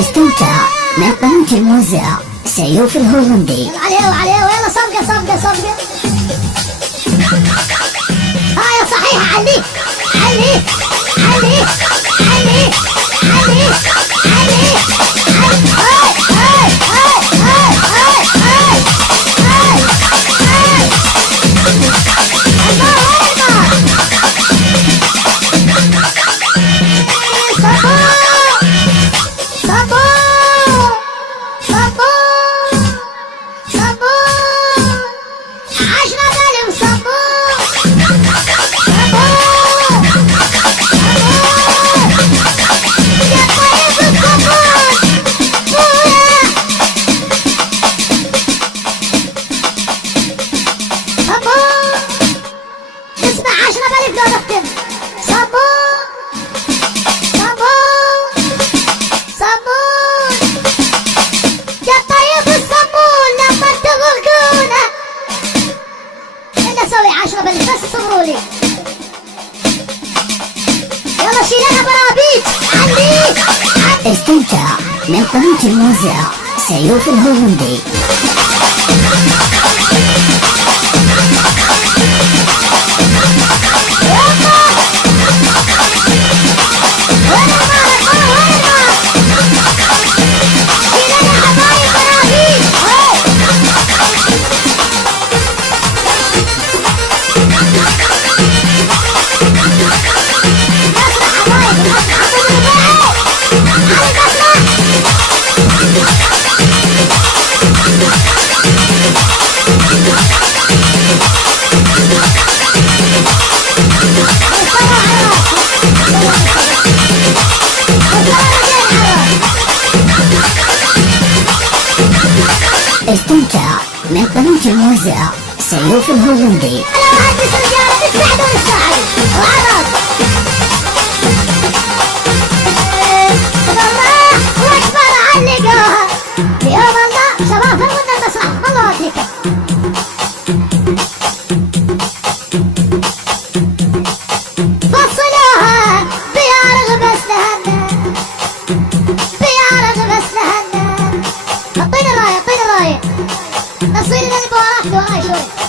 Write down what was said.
استمتع من قناة الموزع سيوف الهولندي. عليه ويلا صفقة هاي صحيح. عليه استمتع من قناة الموزع سيوف الهولندي. استمتع من قناة الموزع سيوف الهولندي. انا مهندس رجال سعدون الساعدي وعرض الله واكبر علقوها يوم الله شباب المدن المسرح الله اكبر. فصلوها بيارغ بس لهنا اعطيني الرايه نصير للمباراة وراي شوي.